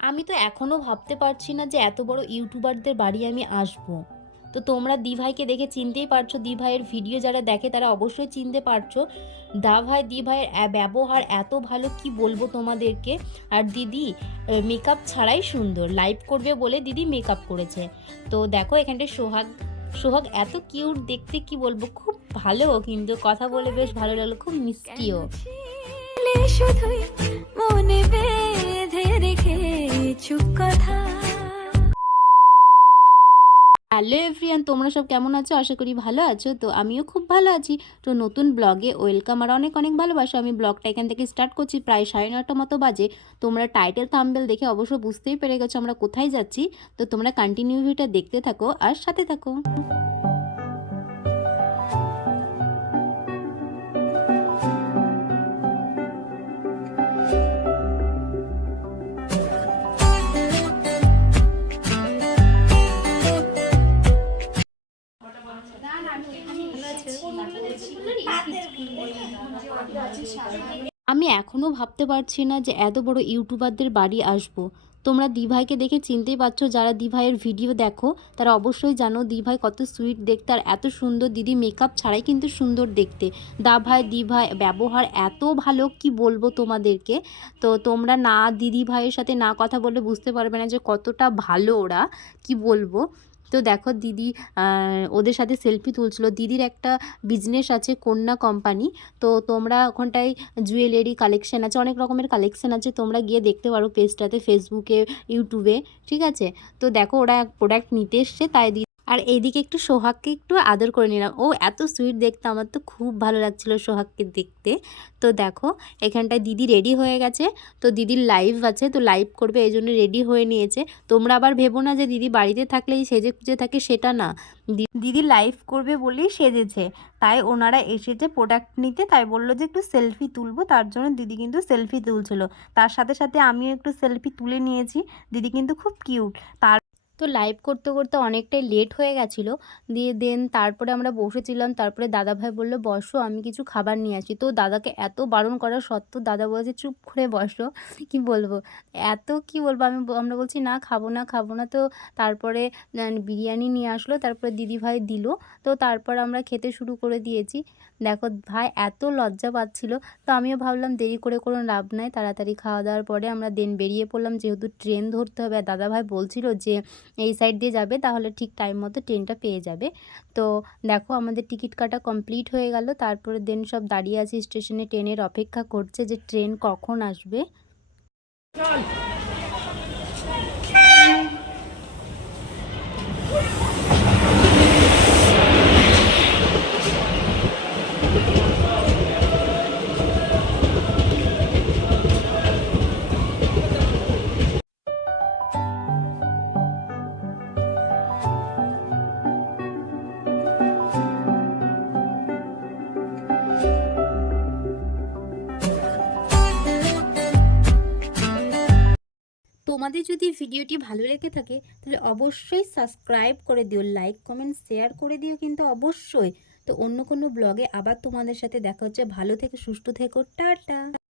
আমি তো এখনও ভাবতে পারছি না যে এত বড় ইউটিউবারদের বাড়ি আমি আসব। তো তোমরা দি ভাইকে দেখে চিনতেই পারছ দি ভাইয়ের ভিডিও যারা দেখে তারা অবশ্যই চিনতে পারছ। দা ভাই দি ভাইয়ের ব্যবহার এত ভালো কি বলব তোমাদেরকে? আর দিদি মেকআপ ছাড়াই সুন্দর। লাইভ করবে বলে দিদি মেকআপ করেছে। তো দেখো এখানটায় সোহাগ সোহাগ এত কিউট দেখতে কি বলব? খুব ভালো কিন্তু। কথা বলে বেশ ভালো লাগল, খুব মিষ্টিও। হ্যালো এভরিয়ান তোমরা সব কেমন আছো? আশা করি ভালো আছো। তো আমিও খুব ভালো আছি। তো নতুন ব্লগে ওয়েলকাম আর অনেক অনেক ভালোবাসো। আমি ব্লগটা এখান থেকে স্টার্ট করছি প্রায় সাড়ে নটা মতো বাজে। তোমরা টাইটেল থাম্বেল দেখে অবশ্য বুঝতেই পেরে গেছো আমরা কোথায় যাচ্ছি। তো তোমরা কন্টিনিউ ভিউটা দেখতে থাকো আর সাথে থাকো। আমি এখনও ভাবতে পারছি না যে এত বড় ইউটিউবারদের বাড়ি আসব। তোমরা দিভাইকে দেখে চিনতেই পারছ, যারা দিভাইয়ের ভিডিও দেখো, তারা অবশ্যই জানো দিভাই কত সুইট দেখতে আর এত সুন্দর। দিদি মেকআপ ছাড়াই কিন্তু সুন্দর দেখতে। দা ভাই দিভাই ব্যবহার এত ভালো, কি বলব তোমাদেরকে? তো তোমরা না দিদি ভাইয়ের সাথে না কথা বললে বুঝতে পারবে না যে কতটা ভালো ওরা, কি বলব? তো দেখো দিদি ওদের সাথে সেলফি তুলছিল। দিদির একটা বিজনেস আছে, কন্যা কোম্পানি তো তোমরা ওখানটায় জুয়েলারি কালেকশান আছে, অনেক রকমের কালেকশান আছে। তোমরা গিয়ে দেখতে পারো পেজটাতে ফেসবুকে ইউটিউবে ঠিক আছে? তো দেখো ওরা প্রোডাক্ট নিতে এসছে, তাই আর এইদিকে একটু সোহাগকে একটু আদর করে নিলাম। ও এত সুইট দেখতে, আমার তো খুব ভালো লাগছিল সোহাগকে দেখতে। তো দেখো, এখানটায় দিদি রেডি হয়ে গেছে। তো দিদির লাইভ আছে, তো লাইভ করবে, এই জন্য রেডি হয়ে নিয়েছে। তোমরা আবার ভেবো না যে দিদি বাড়িতে থাকলেই সেজে খুঁজে থাকে, সেটা না। দিদি লাইভ করবে বলেই সেজেছে। তাই ওনারা এসেছে প্রোডাক্ট নিতে, তাই বলল যে একটু সেলফি তুলবো, তার জন্য দিদি কিন্তু সেলফি তুলছিল। তার সাথে সাথে আমিও একটু সেলফি তুলে নিয়েছি। দিদি কিন্তু খুব কিউট তার তো লাইভ করতে করতে অনেকটাই লেট হয়ে গেছিল। দিয়ে দেন তারপরে আমরা বসেছিলাম, তারপরে দাদাভাই বলল, বসো, আমি কিছু খাবার নিয়ে আসি। তো দাদাকে এত বারণ করা সত্ত্বেও দাদা বলেছে চুপ করে বসো। কি বলব? এত কি বলব? আমি আমরা বলছি, না, খাব না খাব না। তো তারপরে বিরিয়ানি নিয়ে আসলো, তারপরে দিদিভাই দিল। তো তারপর আমরা খেতে শুরু করে দিয়েছি। দেখো ভাই, এত লজ্জা পাচ্ছিল। তো আমিও ভাবলাম, দেরি করে কোনো লাভ নাই। তাড়াতাড়ি খাওয়া দাওয়ার পরে আমরা দেন বেরিয়ে পড়লাম। যেহেতু ট্রেন ধরতে হবে, আর দাদাভাই বলছিল যে এই সাইড দিয়ে যাবে, তাহলে ঠিক টাইম মতো ট্রেনটা পেয়ে যাবে। তো দেখো আমাদের টিকিট কাটা কমপ্লিট হয়ে গেল, তারপরে দেন সব দাঁড়িয়ে আছি স্টেশনে ট্রেনের অপেক্ষা করছে যে ট্রেন কখন আসবে। তোমাদের যদি ভিডিওটি ভালো লেগে থাকে, তাহলে অবশ্যই সাবস্ক্রাইব করে দিও লাইক কমেন্ট শেয়ার করে দিও কিন্তু অবশ্যই। তো অন্য কোনো ব্লগে আবার তোমাদের সাথে দেখা হচ্ছে। ভালো থেকে, সুস্থ থেকো, টাটা।